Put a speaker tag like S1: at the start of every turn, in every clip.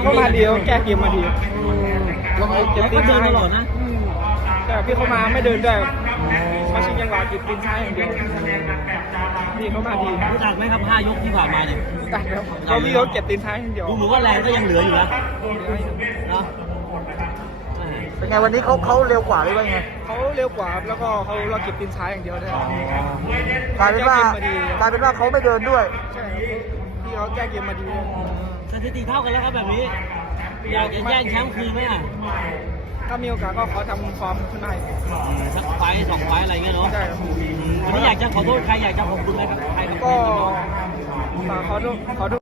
S1: เข้ามาดีแก้เกมมาดี
S2: เราเก็บตีนซ้ายตลอดนะ
S1: แต่พี่เข้ามาไม่เดินด้วยมาชิงจังหวะเก็บตีนซ้ายอย่างเดียวพี่เข้ามาดี
S2: รู้จักไหมครับ5 ยกที่ผ่านมาเนี่ย
S1: ตัดครับเขาพี่เขาเก็บตีนซ้ายอย่างเดียว
S2: ดูเหมือนว่าแรงก็ยังเหลืออยู่นะเนาะ
S3: เป็นไงวันนี้เขาเร็วกว่าหรือว่าไง
S1: เขาเร็วกว่าแล้วก็เราเก็บตีนซ้ายอย่างเดียวได้
S3: กลายเป็นว่าเขาไม่เดินด้วย
S1: ใช่พี่เขาแก้เกมมาดี
S2: สถิติเท่ากันแล้วครับแบบนี้อยากจะแย่งแชมป์คืนไหมอ่ะ
S1: ถ้ามีโอกาสก็ขอทำฟอร์มขึ้นมา
S2: สักไฟ2 ไฟอะไรเงี้ยเนาะวันนี้อยากจะขอโทษใครอยากจะขอบคุณอะไรครับใคร
S1: ก็มาขอโทษ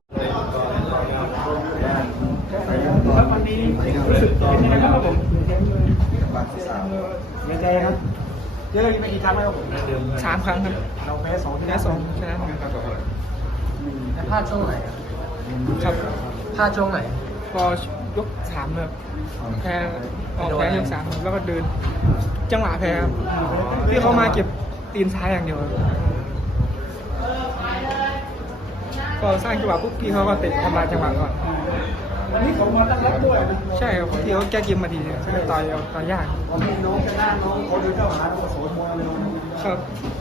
S1: วันนี้รู้สึกเป็นยังไงครับผม
S3: ยังไงครับเจอไปกี่ครั้งแล้วผม
S1: 3 ครั้งครับ
S3: เราแพ้2
S1: ชนะ
S3: แต่พลาดช่วงไหน
S1: ครับ
S3: พลาดช่วงไหน
S1: ก็ยก3แบบแพ้ยก3แล้วก็เดินจังหวะแพ้ครับที่เขามาเก็บตีนซ้ายอย่างเดียวก็สร้างจังหวะปุ๊บพี่เขาก็เตะทำลายจังหวะก่อนอันนี้ผมมาตั้งรับด้วยใช่ครับที่เขาแก้เกมมาดีเนี่ยต่อยยาก
S3: น้องชนะน้องเขาเดินเข้าหาแล้วก็โสมวยเลย
S1: ครับ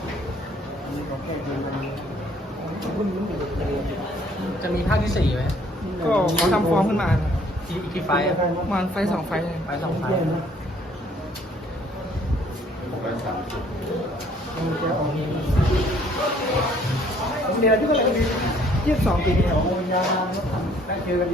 S3: จะมีภาคที่4ไหม
S1: ก็เขาทำฟอร์มขึ้นมา
S3: กี่ไฟ
S1: ประมาณไฟ 2 ไฟเดี๋ยวที่ก็เลย22 ปีเนี่ยได้เจอกัน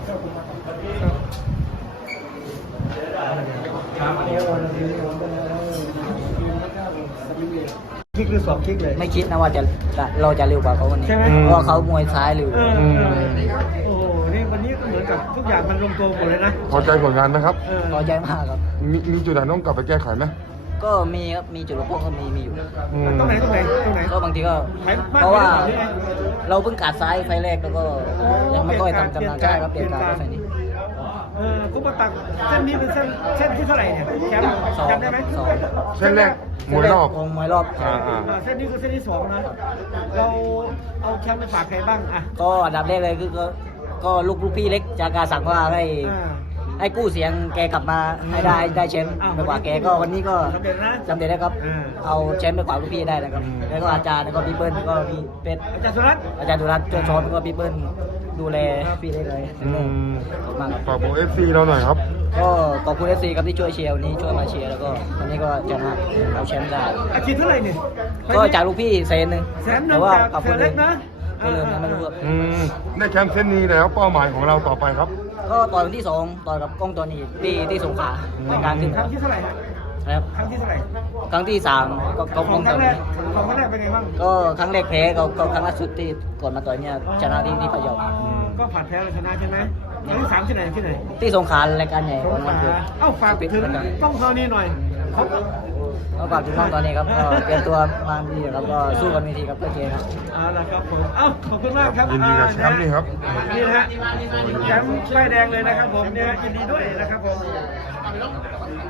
S3: คิกหรือ2 คิกเลย
S4: ไม่คิดนะว่าเราจะเร็วกว่าเขาวันนี้เพราะเขามวยซ้ายเร็ว
S3: โอ้โหนี่วันนี้ก็เหมือนกับทุกอย่างมันลงตัวหมดเลยนะ
S5: พอใจผลงานไหมครับ
S4: พอใจมากครับ
S5: มีจุดไหนต้องกลับไปแก้ไขไหม
S4: ก็มีครับมีจุดบกพร่องก็มีอยู่
S3: ตรงไหน
S4: ก็บางทีก็เพราะว่าเราเพิ่งกัดซ้ายไฟแรกแล้วก็ยังไม่ค่อยทำกำลังใจครับเปลี่ยนการไฟนี้
S3: คุปตักเส้นนี้เป็นเส้นที่เท่าไหร่เนี่ยแชมป์จำได้ไหม
S5: เส้นแรกมวยรอบ
S3: เส้นนี้คือเส้นที่2นะเราเอาแชมป์ไปฝากใครบ้างอ่ะ
S4: ก็อันดับแรกเลยคือก็ลูกพี่เล็กจากการสั่งว่าให้กู้เสียงแกกลับมาให้ได้แชมป์ไปกว่าแกก็วันนี้ก็สำเร็จแล้วครับเอาแชมป์ไปกว่าลูกพี่ได้นะครับแล้วก็อาจารย์แล้วก็พี่เปิ้ลก็พี่เป็ด
S3: อาจารย์สุรัตน์
S4: ช่วยซ้อมแล้วก็พี่เปิ้ลดูแลพี่ได้เลยขอบคุณมากครับ
S5: ฝากบอกFC เราหน่อยครับ
S4: ก็ขอบคุณ FC ครับที่ช่วยเชียร์วันนี้ช่วยมาเชียร์แล้วก็วันนี้ก็ชนะเอาแชมป์ได้
S3: อาชีพเท่าไหร่เนี่ย
S4: ก็จากลูกพี่100,000แต่ว่าขอบคุณ
S3: เล็กนะ
S4: ก็เลยไม่รู้ครับ
S5: ได้แชมป์เส้นนี้แล้วเป้าหมายของเราต่อไปครับ
S4: ก็ต่อวันที่2ต่อกับกล้องตัวนี้ที่สงขลาในการขึ้น
S3: ครั้งที่เท่าไหร่
S4: ครับ
S3: ครั้งที่เท่าไหร่
S4: ครั้งที่3ก็กล้องตัวนี้
S3: ของครั้งแรกเป็นไงบ้าง
S4: ก็ครั้งแรกแพ้ก็ครั้งล่าสุดที่ก่อนมาต่อยเนี่ยชนะที่พะเยา
S3: ก็ผ่านแพ้ชนะใช่ไหมครั้งที่3ที่ไหน
S4: ที่สงขลารายการใหญ่ของวันเกิด
S3: ฝากถึงกล้องตัวนี้หน่อย
S4: ก็ฝากถึงน้องตอนนี้ครับก็เตรียมตัวมาดีครับก็สู้กันวิธีครับเพื่อเจครับ
S3: ละครับผมขอบคุณมากครับ
S5: ยินดีกับแชมป์นี่ครับ
S3: นี่นะฮะแชมป์ป้ายแดงเลยนะครับผมเนี่ยยินดีด้วยนะครับผม